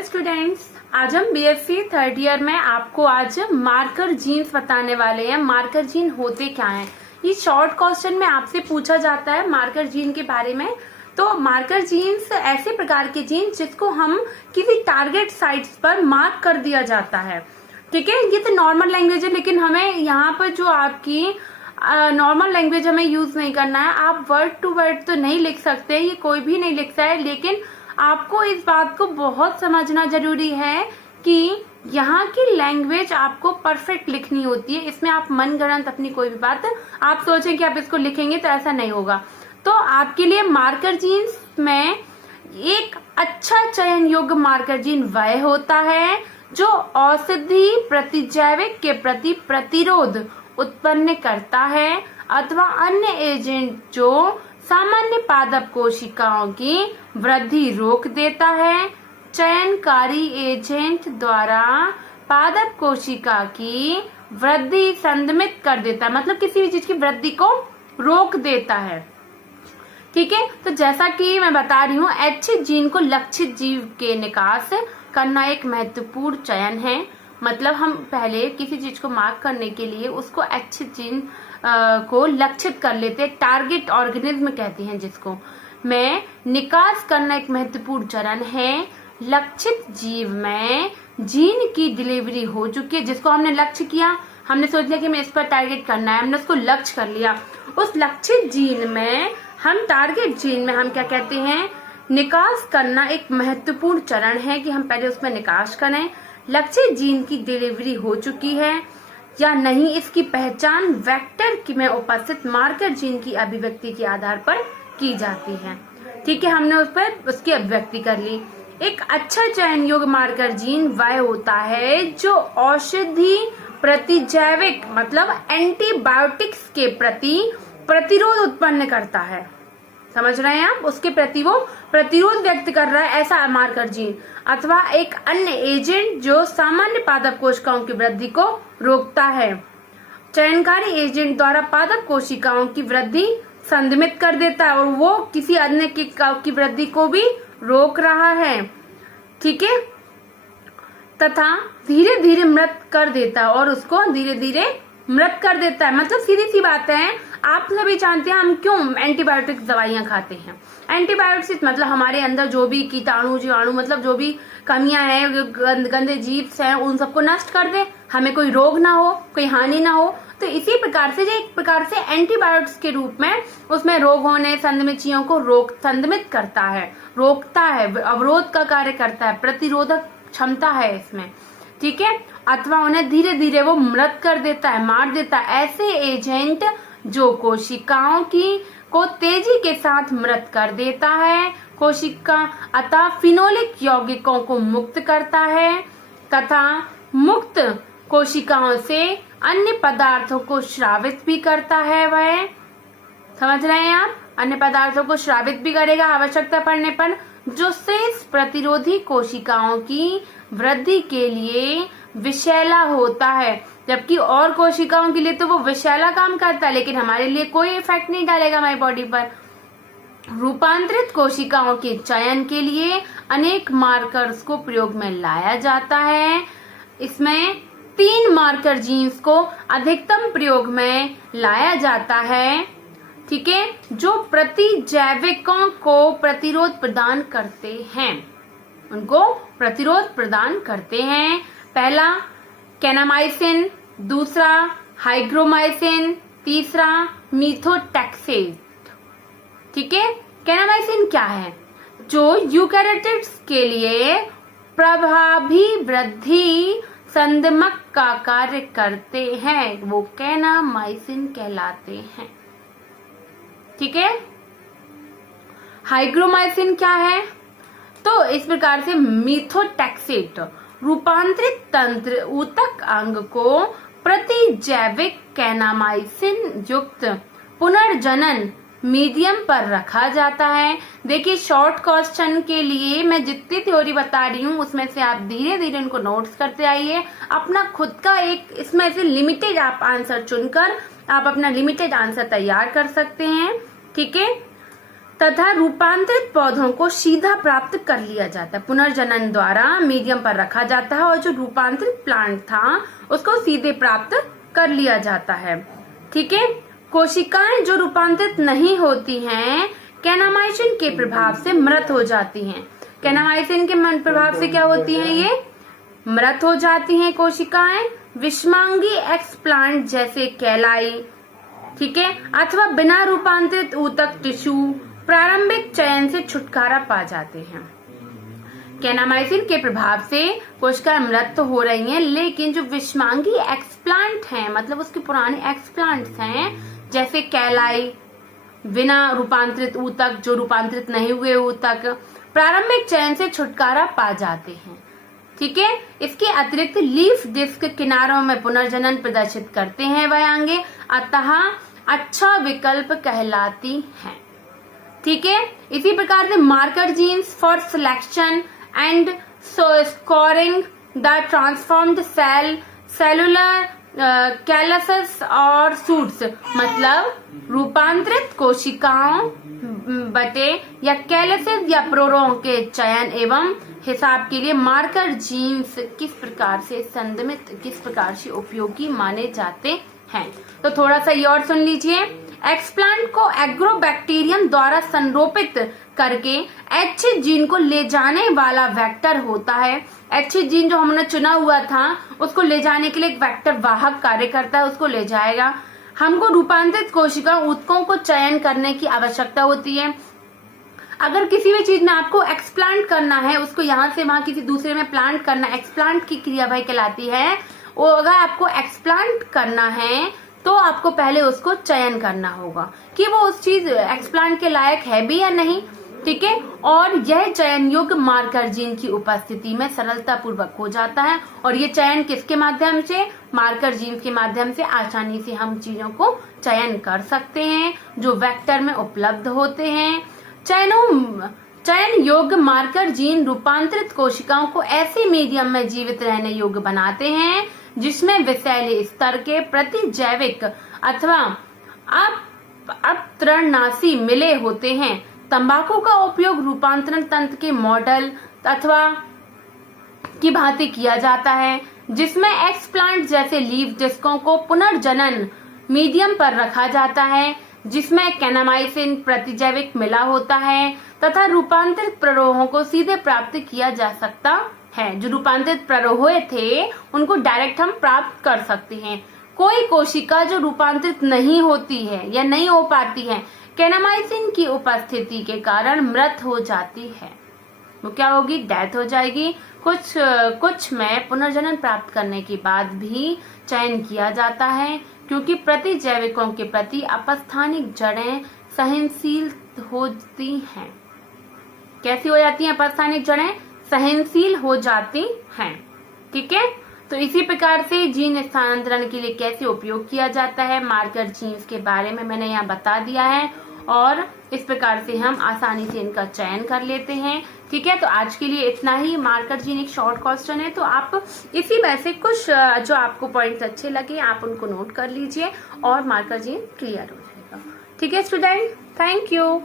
Hello students, आज हम BSc third year में आपको आज मार्कर जीन्स बताने वाले हैं। मार्कर जीन होते क्या हैं, ये शॉर्ट क्वेश्चन में आपसे पूछा जाता है मार्कर जीन के बारे में। तो मार्कर जीन्स ऐसे प्रकार के जीन्स जिसको हम किसी टारगेट साइट्स पर मार्क कर दिया जाता है। ठीक है, ये तो नॉर्मल लैंग्वेज है, लेकिन हमें यहाँ पर जो आपकी नॉर्मल लैंग्वेज हमें यूज नहीं करना है। आप वर्ड टू वर्ड तो नहीं लिख सकते, ये कोई भी नहीं लिखता है, लेकिन आपको इस बात को बहुत समझना जरूरी है कि यहाँ की लैंग्वेज आपको परफेक्ट लिखनी होती है। इसमें आप मनगढ़ंत अपनी कोई भी बात आप सोचें कि आप इसको लिखेंगे तो ऐसा नहीं होगा। तो आपके लिए मार्कर जीन्स में एक अच्छा चयन योग्य मार्कर जीन वह होता है जो औषधि प्रतिजैविक के प्रति प्रतिरोध उत्पन्न करता है अथवा अन्य एजेंट जो सामान्य पादप कोशिकाओं की वृद्धि रोक देता है। चयनकारी एजेंट द्वारा पादप कोशिका की वृद्धि संदमित कर देता है, मतलब किसी भी चीज की वृद्धि को रोक देता है। ठीक है, तो जैसा कि मैं बता रही हूँ, ऐच्छिक जीन को लक्षित जीव के निकास करना एक महत्वपूर्ण चयन है। मतलब हम पहले किसी चीज को मार्क करने के लिए उसको ऐच्छिक जीन को लक्षित कर लेते हैं, टारगेट ऑर्गेनिज्म कहते हैं जिसको। में निकास करना एक महत्वपूर्ण चरण है। लक्षित जीव में जीन की डिलीवरी हो चुकी है, जिसको हमने लक्ष्य किया, हमने सोच लिया कि मैं इस पर टारगेट करना है, हमने उसको लक्ष्य कर लिया। उस लक्षित जीन में हम टारगेट जीन में हम क्या कहते हैं, निकास करना एक महत्वपूर्ण चरण है कि हम पहले उसमें निकास करें। लक्षित जीन की डिलीवरी हो चुकी है या नहीं, इसकी पहचान वेक्टर में उपस्थित मार्कर जीन की अभिव्यक्ति के आधार पर की जाती है। ठीक है, हमने उस पर उसकी अभिव्यक्ति कर ली। एक अच्छा चयन योग्य मार्कर जीन वह होता है जो औषधि प्रतिजैविक मतलब एंटीबायोटिक्स के प्रति प्रतिरोध उत्पन्न करता है। समझ रहे हैं आप, उसके प्रति वो प्रतिरोध व्यक्त कर रहा है, ऐसा मार्कर जीन। अथवा एक अन्य एजेंट जो सामान्य पादप कोशिकाओं की वृद्धि को रोकता है। चयनकारी एजेंट द्वारा पादप कोशिकाओं की वृद्धि संदमित कर देता है और वो किसी अन्य की वृद्धि को भी रोक रहा है। ठीक है, तथा धीरे धीरे मृत कर देता है और उसको धीरे धीरे मृत कर देता है। मतलब सीधी सी बात है, आप सभी जानते हैं हम क्यों एंटीबायोटिक दवाइयां खाते हैं। एंटीबायोटिक्स मतलब हमारे अंदर जो भी कीटाणु जीवाणु मतलब जो भी कमियां हैं, गंदे जीव हैं, उन सबको नष्ट कर दे, हमें कोई रोग ना हो, कोई हानि ना हो। तो इसी प्रकार से एक प्रकार से एंटीबायोटिक्स के रूप में उसमें रोग होने संदमित चीजों को संदमित करता है, रोकता है, अवरोध का कार्य करता है, प्रतिरोधक क्षमता है इसमें। ठीक है, अथवा उन्हें धीरे धीरे वो मृत कर देता है, मार देता है। ऐसे एजेंट जो कोशिकाओं को तेजी के साथ मृत कर देता है, कोशिका अतः फिनोलिक यौगिकों को मुक्त करता है तथा मुक्त कोशिकाओं से अन्य पदार्थों को स्रावित भी करता है। वह समझ रहे हैं आप, अन्य पदार्थों को स्रावित भी करेगा आवश्यकता पड़ने पर, जो शेष प्रतिरोधी कोशिकाओं की वृद्धि के लिए विषैला होता है। जबकि और कोशिकाओं के लिए तो वो विषैला काम करता है, लेकिन हमारे लिए कोई इफेक्ट नहीं डालेगा हमारी बॉडी पर। रूपांतरित कोशिकाओं के चयन के लिए अनेक मार्कर्स को प्रयोग में लाया जाता है। इसमें 3 मार्कर जीन्स को अधिकतम प्रयोग में लाया जाता है। ठीक है, जो प्रतिजैविकों को प्रतिरोध प्रदान करते हैं, उनको प्रतिरोध प्रदान करते हैं। पहला कैनामाइसिन, दूसरा हाइग्रोमाइसिन, तीसरा मीथोट्रेक्सेट। ठीक है, कैनामाइसिन क्या है, जो यूकैरियोट्स के लिए प्रभावी वृद्धि संदमक का कार्य करते हैं, वो कैनामाइसिन कहलाते हैं। ठीक है, हाइग्रोमाइसिन क्या है, तो इस प्रकार से मीथोट्रेक्सेट रूपांतरित तंत्र ऊतक अंग को प्रतिजैविक कैनामाइसिन युक्त पुनर्जनन मीडियम पर रखा जाता है। देखिए, शॉर्ट क्वेश्चन के लिए मैं जितनी थ्योरी बता रही हूँ उसमें से आप धीरे धीरे इनको नोट्स करते आइए। अपना खुद का एक इसमें से लिमिटेड आप आंसर चुनकर आप अपना लिमिटेड आंसर तैयार कर सकते हैं। ठीक है, तथा रूपांतरित पौधों को सीधा प्राप्त कर लिया जाता है। पुनर्जनन द्वारा मीडियम पर रखा जाता है और जो रूपांतरित प्लांट था उसको सीधे प्राप्त कर लिया जाता है। ठीक है, कोशिकाएं जो रूपांतरित नहीं होती हैं कैनामाइसिन के प्रभाव से मृत हो जाती हैं। कैनामाइसिन के प्रभाव से क्या होती हैं? ये मृत हो जाती हैं कोशिकाएं। विषमांगी एक्सप्लांट जैसे कैलाई, ठीक है, अथवा बिना रूपांतरित ऊतक टिश्यू प्रारंभिक चयन से छुटकारा पा जाते हैं। कैनामाइसिन के प्रभाव से कोशिकाएं मृत तो हो रही हैं, लेकिन जो विषमांगी एक्सप्लांट हैं, मतलब उसके पुराने एक्सप्लांट्स हैं, जैसे कैलाई, बिना रूपांतरित ऊतक, जो रूपांतरित नहीं हुए ऊतक, प्रारंभिक चयन से छुटकारा पा जाते हैं। ठीक है, इसके अतिरिक्त लीफ डिस्क किनारों में पुनर्जनन प्रदर्शित करते हैं वयांगे, अतः अच्छा विकल्प कहलाती हैं। ठीक है, इसी प्रकार से marker genes for selection and scoring the transformed cellular calluses और सूट्स, मतलब रूपांतरित कोशिकाओं बटे या कैलसेस या प्रोरों के चयन एवं हिसाब के लिए मार्कर जीन्स किस प्रकार से संदमित, किस प्रकार से उपयोगी माने जाते हैं। तो थोड़ा सा ये और सुन लीजिए। एक्सप्लांट को एग्रोबैक्टीरियम द्वारा संरोपित करके एच जीन को ले जाने वाला वेक्टर होता है। एच जीन जो हमने चुना हुआ था उसको ले जाने के लिए एक वेक्टर वाहक कार्य करता है, उसको ले जाएगा। हमको रूपांतरित कोशिका ऊतकों को चयन करने की आवश्यकता होती है। अगर किसी भी चीज में आपको एक्सप्लांट करना है, उसको यहाँ से वहां किसी दूसरे में प्लांट करना, एक्सप्लांट की क्रिया भाई कहलाती है। वो अगर आपको एक्सप्लांट करना है तो आपको पहले उसको चयन करना होगा कि वो उस चीज एक्सप्लांट के लायक है भी या नहीं। ठीक है, और यह चयन योग्य मार्कर जीन की उपस्थिति में सरलता पूर्वक हो जाता है। और ये चयन किसके माध्यम से? मार्कर जीन के माध्यम से आसानी से हम चीजों को चयन कर सकते हैं जो वेक्टर में उपलब्ध होते हैं। चयन योग्य मार्कर जीन रूपांतरित कोशिकाओं को ऐसे मीडियम में जीवित रहने योग्य बनाते हैं जिसमें विषैले स्तर के प्रतिजैविक अथवा अपतरणनाशी मिले होते हैं। तंबाकू का उपयोग रूपांतरण तंत्र के मॉडल अथवा की भांति किया जाता है, जिसमें एक्सप्लांट जैसे लीफ डिस्कों को पुनर्जनन मीडियम पर रखा जाता है जिसमें कैनामाइसिन प्रतिजैविक मिला होता है तथा रूपांतरित प्ररोहों को सीधे प्राप्त किया जा सकता है। जो रूपांतरित प्ररोह थे उनको डायरेक्ट हम प्राप्त कर सकते हैं। कोई कोशिका जो रूपांतरित नहीं होती है या नहीं हो पाती है, कैनामाइसिन की उपस्थिति के कारण मृत हो जाती है, वो क्या होगी? डेथ हो जाएगी। कुछ में पुनर्जनन प्राप्त करने के बाद भी चयन किया जाता है क्योंकि प्रतिजैविकों के प्रति अपस्थानिक जड़ें सहनशील होती हैं। कैसी हो जाती हैं अपस्थानिक जड़ें? सहनशील हो जाती हैं। ठीक है, तो इसी प्रकार से जीन स्थानांतरण के लिए कैसे उपयोग किया जाता है मार्कर जीन्स के बारे में मैंने यहाँ बता दिया है और इस प्रकार से हम आसानी से इनका चयन कर लेते हैं। ठीक है, तो आज के लिए इतना ही। मार्कर जीन एक शॉर्ट क्वेश्चन है, तो आप इसी वैसे कुछ जो आपको पॉइंट्स अच्छे लगे आप उनको नोट कर लीजिए और मार्कर जीन क्लियर हो जाएगा। ठीक है स्टूडेंट, थैंक यू।